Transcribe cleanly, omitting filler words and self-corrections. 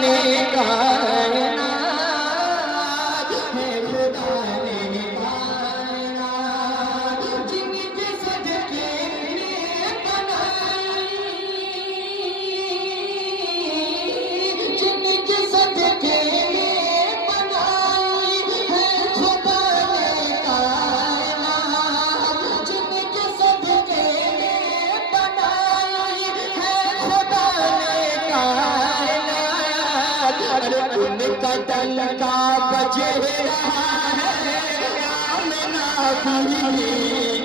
نے کائنات ہے خدا نے کائنات جن کے صدقے بنائی جن کے صدقے بنائی ہے خدا نے کائنات جن کے صدقے بنائی ہے خدا نے کائنات ارے ان کا ڈنکا بج رہا ہے آمنہ کی